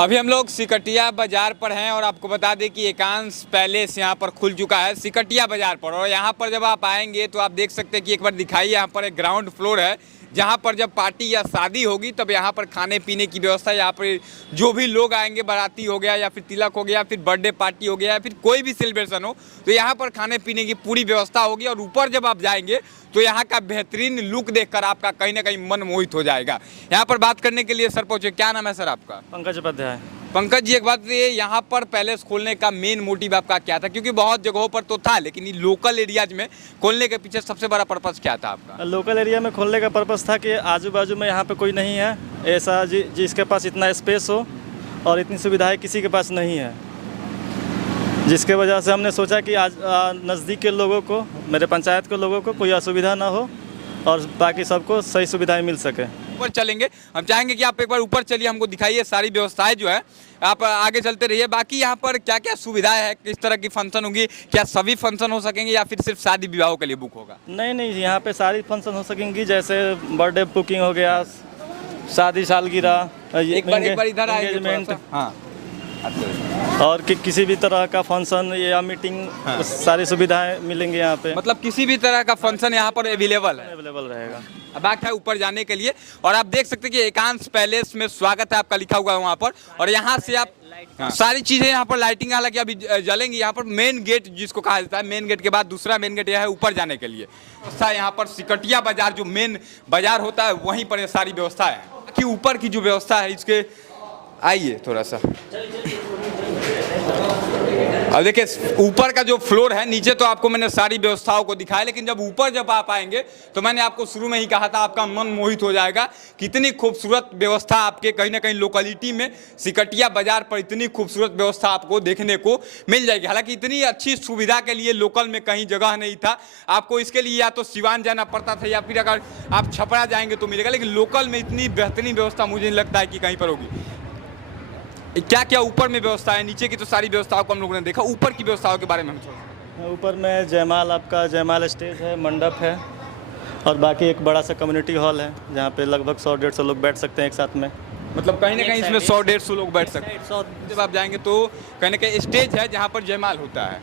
अभी हम लोग सिकटिया बाजार पर हैं और आपको बता दें कि एकांश पैलेस यहाँ पर खुल चुका है सिकटिया बाजार पर। और यहाँ पर जब आप आएंगे तो आप देख सकते हैं कि एक बार दिखाइए, यहाँ पर एक ग्राउंड फ्लोर है जहाँ पर जब पार्टी या शादी होगी तब यहाँ पर खाने पीने की व्यवस्था, यहाँ पर जो भी लोग आएंगे, बाराती हो गया या फिर तिलक हो गया, फिर बर्थडे पार्टी हो गया या फिर कोई भी सेलिब्रेशन हो, तो यहाँ पर खाने पीने की पूरी व्यवस्था होगी। और ऊपर जब आप जाएंगे तो यहाँ का बेहतरीन लुक देखकर आपका कहीं ना कहीं मन मोहित हो जाएगा। यहाँ पर बात करने के लिए सर पहुँचे, क्या नाम है सर आपका? पंकज उपाध्याय। पंकज जी, एक बात ये, यहाँ पर पैलेस खोलने का मेन मोटिव आपका क्या था? क्योंकि बहुत जगहों पर तो था, लेकिन ये लोकल एरियाज में खोलने के पीछे सबसे बड़ा पर्पस क्या था आपका? लोकल एरिया में खोलने का पर्पस था कि आजू बाजू में यहाँ पे कोई नहीं है ऐसा जिसके पास इतना स्पेस हो और इतनी सुविधाएं किसी के पास नहीं है, जिसके वजह से हमने सोचा कि आज नज़दीक के लोगों को, मेरे पंचायत के लोगों को कोई असुविधा ना हो और बाकी सबको सही सुविधाएं मिल सके। ऊपर चलेंगे, हम चाहेंगे कि आप एक बार ऊपर चलिए, हमको दिखाइए सारी व्यवस्थाएं जो है। आप आगे चलते रहिए। बाकी यहाँ पर क्या क्या सुविधाएं हैं, किस तरह की फंक्शन होंगी, क्या सभी फंक्शन हो सकेंगे या फिर सिर्फ शादी विवाहों के लिए बुक होगा? नहीं, यहाँ पे सारी फंक्शन हो सकेंगी, जैसे बर्थडे बुकिंग हो गया, शादी सालगिरह, एक बार इधर आइए एंगेजमेंट, हाँ, और किसी भी तरह का फंक्शन या मीटिंग, सारी सुविधाएं मिलेंगी यहाँ पे। मतलब किसी भी तरह का फंक्शन यहाँ पर अवेलेबल रहेगा। अब बात है ऊपर जाने के लिए और आप देख सकते हैं कि एकांश पैलेस में स्वागत है आपका लिखा हुआ है वहाँ पर। और यहाँ से आप सारी चीजें यहाँ पर लाइटिंग हालांकि अभी जलेंगी। यहाँ पर मेन गेट जिसको कहा जाता है, मेन गेट के बाद दूसरा मेन गेट यह है ऊपर जाने के लिए। व्यवस्था यहाँ पर सिकटिया बाजार जो मेन बाजार होता है वहीं पर ये सारी व्यवस्था है। कि ऊपर की जो व्यवस्था है इसके, आइए थोड़ा सा, अब देखिए ऊपर का जो फ्लोर है, नीचे तो आपको मैंने सारी व्यवस्थाओं को दिखाया, लेकिन जब आप आएंगे तो मैंने आपको शुरू में ही कहा था आपका मन मोहित हो जाएगा। कितनी खूबसूरत व्यवस्था आपके कहीं ना कहीं लोकेलिटी में सिकटिया बाजार पर इतनी खूबसूरत व्यवस्था आपको देखने को मिल जाएगी। हालांकि इतनी अच्छी सुविधा के लिए लोकल में कहीं जगह नहीं था, आपको इसके लिए या तो सिवान जाना पड़ता था या फिर अगर आप छपरा जाएंगे तो मिलेगा, लेकिन लोकल में इतनी बेहतरीन व्यवस्था मुझे नहीं लगता है कि कहीं पर होगी। क्या क्या ऊपर में व्यवस्था है? नीचे की तो सारी व्यवस्थाओं को हम लोगों ने देखा, ऊपर की व्यवस्थाओं के बारे में हम सोच। ऊपर में जयमाल, आपका जयमाल स्टेज है, मंडप है और बाकी एक बड़ा सा कम्युनिटी हॉल है जहाँ पे लगभग 100-150 लोग बैठ सकते हैं एक साथ में। मतलब कहीं ना कहीं इसमें 100-150 लोग बैठ सकते हैं। जब आप जाएंगे तो कहीं ना कहीं स्टेज है जहाँ पर जयमाल होता है,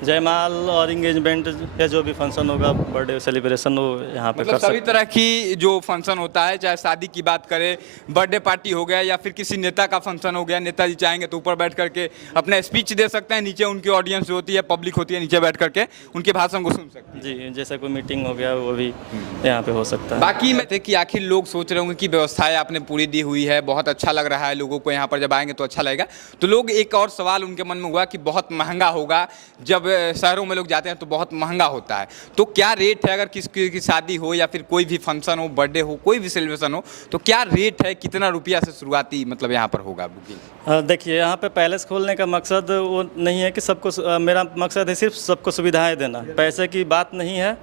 जयमाल और इंगेजमेंट या जो भी फंक्शन होगा, बर्थडे सेलिब्रेशन हो, यहाँ पे मतलब सभी तरह की जो फंक्शन होता है, चाहे शादी की बात करें, बर्थडे पार्टी हो गया या फिर किसी नेता का फंक्शन हो गया, नेताजी चाहेंगे तो ऊपर बैठ करके अपना स्पीच दे सकते हैं, नीचे उनकी ऑडियंस जो होती है, पब्लिक होती है, नीचे बैठ करके उनके भाषण को सुन सकते हैं। जी, जैसा कोई मीटिंग हो गया वो भी यहाँ पे हो सकता है। बाकी मैं थे कि आखिर लोग सोच रहे होंगे कि व्यवस्थाएं आपने पूरी दी हुई है, बहुत अच्छा लग रहा है लोगों को, यहाँ पर जब आएंगे तो अच्छा लगेगा। तो लोग, एक और सवाल उनके मन में हुआ कि बहुत महंगा होगा, जब शहरों में लोग जाते हैं तो बहुत महंगा होता है, तो क्या रेट है? अगर किसी की शादी हो या फिर कोई भी फंक्शन हो, बर्थडे हो, कोई भी सेलिब्रेशन हो, तो क्या रेट है? कितना रुपया से शुरुआती मतलब यहाँ पर होगा बुकिंग? देखिए, यहाँ पे पैलेस खोलने का मकसद वो नहीं है कि सबको, मेरा मकसद है सिर्फ सबको सुविधाएं देना, पैसे की बात नहीं है।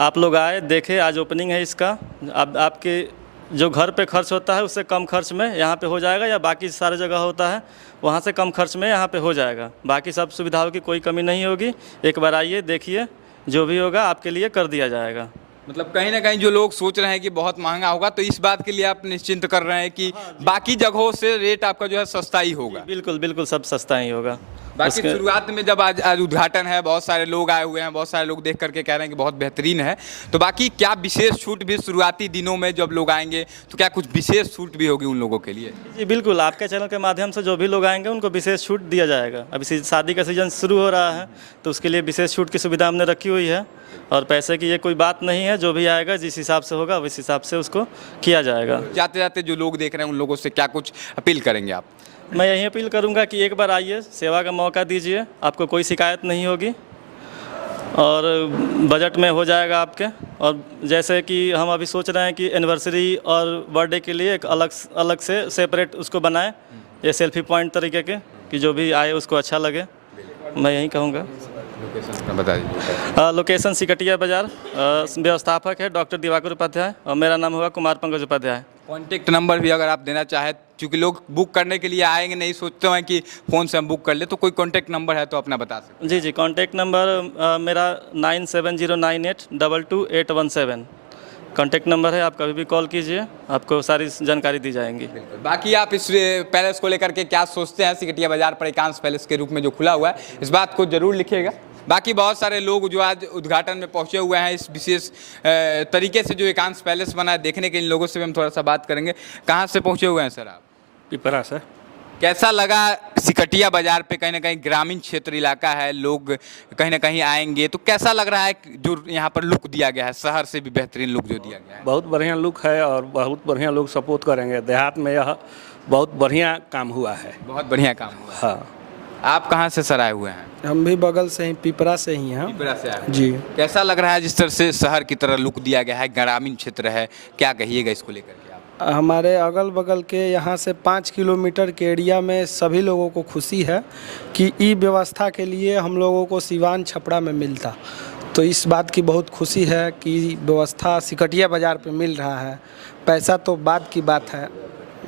आप लोग आए, देखें, आज ओपनिंग है इसका। आपके जो घर पे खर्च होता है उससे कम खर्च में यहाँ पे हो जाएगा, या बाकी सारी जगह होता है वहाँ से कम खर्च में यहाँ पे हो जाएगा। बाकी सब सुविधाओं की कोई कमी नहीं होगी। एक बार आइए, देखिए, जो भी होगा आपके लिए कर दिया जाएगा। मतलब कहीं ना कहीं जो लोग सोच रहे हैं कि बहुत महंगा होगा, तो इस बात के लिए आप निश्चिंत कर रहे हैं कि बाकी जगहों से रेट आपका जो है सस्ता ही होगा? बिल्कुल सब सस्ता ही होगा। बाकी शुरुआत में जब आज उद्घाटन है, बहुत सारे लोग आए हुए हैं, बहुत सारे लोग देख करके कह रहे हैं कि बहुत बेहतरीन है, तो बाकी क्या विशेष छूट भी शुरुआती दिनों में जब लोग आएंगे तो क्या कुछ विशेष छूट भी होगी उन लोगों के लिए? जी बिल्कुल, आपके चैनल के माध्यम से जो भी लोग आएंगे उनको विशेष छूट दिया जाएगा। अभी शादी का सीजन शुरू हो रहा है तो उसके लिए विशेष छूट की सुविधा हमने रखी हुई है, और पैसे की ये कोई बात नहीं है। जो भी आएगा जिस हिसाब से होगा उस हिसाब से उसको किया जाएगा। जाते जाते जो लोग देख रहे हैं उन लोगों से क्या कुछ अपील करेंगे आप? मैं यही अपील करूंगा कि एक बार आइए, सेवा का मौका दीजिए, आपको कोई शिकायत नहीं होगी और बजट में हो जाएगा आपके। और जैसे कि हम अभी सोच रहे हैं कि एनिवर्सरी और बर्थडे के लिए एक अलग से सेपरेट उसको बनाएं, ये सेल्फी पॉइंट तरीके के, कि जो भी आए उसको अच्छा लगे। मैं यही कहूँगा। लोकेशन बता दीजिए। लोकेशन सिकटिया बाजार। व्यवस्थापक है डॉक्टर दिवाकर उपाध्याय और मेरा नाम हुआ कुमार पंकज उपाध्याय। कॉन्टैक्ट नंबर भी अगर आप देना चाहें, क्योंकि लोग बुक करने के लिए आएंगे, नहीं सोचते हैं कि फ़ोन से हम बुक कर ले, तो कोई कॉन्टैक्ट नंबर है तो अपना बता सकते हैं? जी, कॉन्टैक्ट नंबर मेरा 9709822817। कॉन्टैक्ट नंबर है, आप कभी भी कॉल कीजिए, आपको सारी जानकारी दी जाएंगी। बाकी आप इस पैलेस को लेकर के क्या सोचते हैं? सिकटिया बाजार पर एकांश पैलेस के रूप में जो खुला हुआ है, इस बात को जरूर लिखिएगा। बाकी बहुत सारे लोग जो आज उद्घाटन में पहुंचे हुए हैं, इस विशेष तरीके से जो एकांश पैलेस बना है देखने के, इन लोगों से भी हम थोड़ा सा बात करेंगे। कहाँ से पहुंचे हुए हैं सर आप? पिपरा से। कैसा लगा सिकटिया बाजार पे? कहीं ना कहीं ग्रामीण क्षेत्र इलाका है, लोग कहीं ना कहीं आएंगे, तो कैसा लग रहा है जो यहाँ पर लुक दिया गया है, शहर से भी बेहतरीन लुक जो दिया गया है? बहुत बढ़िया लुक है और बहुत बढ़िया लोग सपोर्ट करेंगे। देहात में यह बहुत बढ़िया काम हुआ है। बहुत बढ़िया काम हुआ है। हाँ। आप कहाँ से सर आए हुए हैं? हम भी बगल से ही, पिपरा से ही हैं। पिपरा से आए हुए हैं। जी। कैसा लग रहा है जिस तरह से शहर की तरह लुक दिया गया है, ग्रामीण क्षेत्र है, क्या कहिएगा इसको लेकर के आप? हमारे अगल बगल के यहाँ से 5 किलोमीटर के एरिया में सभी लोगों को खुशी है कि ई व्यवस्था के लिए हम लोगों को सिवान छपरा में मिलता, तो इस बात की बहुत खुशी है कि व्यवस्था सिकटिया बाज़ार पे मिल रहा है। पैसा तो बाद की बात है,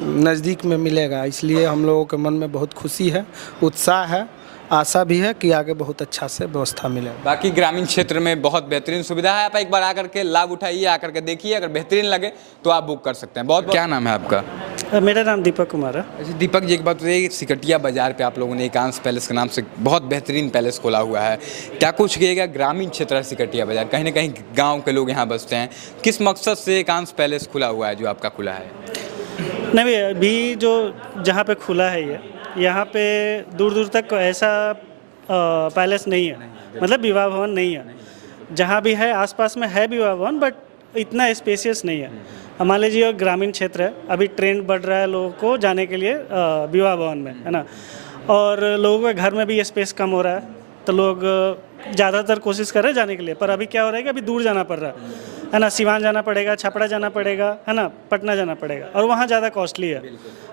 नज़दीक में मिलेगा, इसलिए हम लोगों के मन में बहुत खुशी है, उत्साह है, आशा भी है कि आगे बहुत अच्छा से व्यवस्था मिलेगा। बाकी ग्रामीण क्षेत्र में बहुत बेहतरीन सुविधा है, आप एक बार आकर के लाभ उठाइए, आकर के देखिए, अगर बेहतरीन लगे तो आप बुक कर सकते हैं। बहुत क्या नाम है आपका? मेरा नाम दीपक कुमार है। अच्छा दीपक जी, एक बात बताइए, सिकटिया बाजार पे आप लोगों ने एकांश पैलेस के नाम से बहुत बेहतरीन पैलेस खोला हुआ है, क्या कुछ कहिएगा? ग्रामीण क्षेत्र है सिकटिया बाजार, कहीं ना कहीं गाँव के लोग यहाँ बसते हैं, किस मकसद से एकांश पैलेस खुला हुआ है जो आपका खुला है? नहीं भैया, अभी जो जहाँ पे खुला है ये, यहाँ पे दूर दूर तक ऐसा पैलेस नहीं है, मतलब विवाह भवन नहीं है। जहाँ भी है आसपास में है विवाह भवन, बट इतना स्पेसियस नहीं है। मान लीजिए ग्रामीण क्षेत्र है, अभी ट्रेंड बढ़ रहा है लोगों को जाने के लिए विवाह भवन में, है ना, और लोगों के घर में भी स्पेस कम हो रहा है, तो लोग ज़्यादातर कोशिश कर रहे हैं जाने के लिए। पर अभी क्या हो रहा है कि अभी दूर जाना पड़ रहा है ना, सिवान जाना पड़ेगा, छपरा जाना पड़ेगा, है ना, पटना जाना पड़ेगा, और वहाँ ज़्यादा कॉस्टली है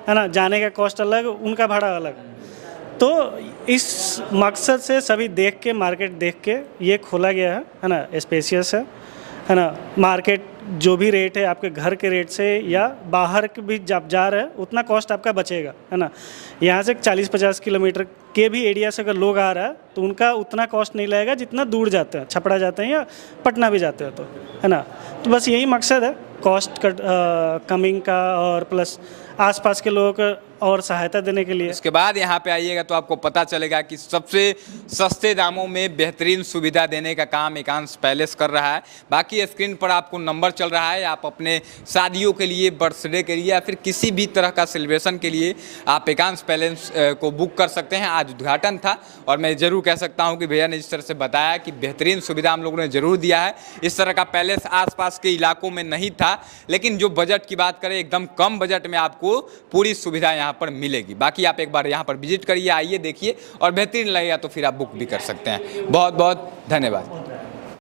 ना, जाने का कॉस्ट अलग, उनका भाड़ा अलग। तो इस मकसद से सभी देख के, मार्केट देख के ये खोला गया है ना, स्पेसियस है ना। मार्केट जो भी रेट है आपके घर के रेट से या बाहर के भी जब जा रहे हैं उतना कॉस्ट आपका बचेगा, है ना। यहाँ से 40-50 किलोमीटर के भी एरिया से अगर लोग आ रहा है तो उनका उतना कॉस्ट नहीं लगेगा जितना दूर जाते हैं, छपरा जाते हैं या पटना भी जाते हैं, तो है ना। तो बस यही मकसद है, कॉस्ट कमिंग का, और प्लस आसपास के लोगों को और सहायता देने के लिए। इसके बाद यहाँ पे आइएगा तो आपको पता चलेगा कि सबसे सस्ते दामों में बेहतरीन सुविधा देने का काम एकांश पैलेस कर रहा है। बाकी स्क्रीन पर आपको नंबर चल रहा है, आप अपने शादियों के लिए, बर्थडे के लिए या फिर किसी भी तरह का सेलिब्रेशन के लिए आप एकांश पैलेस को बुक कर सकते हैं। आज उद्घाटन था और मैं ज़रूर कह सकता हूँ कि भैया ने जिस तरह से बताया कि बेहतरीन सुविधा हम लोगों ने ज़रूर दिया है। इस तरह का पैलेस आसपास के इलाकों में नहीं था, लेकिन जो बजट की बात करें, एकदम कम बजट में आपको पूरी सुविधा यहाँ पर मिलेगी। बाकी आप एक बार यहाँ पर विजिट करिए, आइए, देखिए, और बेहतरीन लगेगा तो फिर आप बुक भी कर सकते हैं। बहुत बहुत धन्यवाद।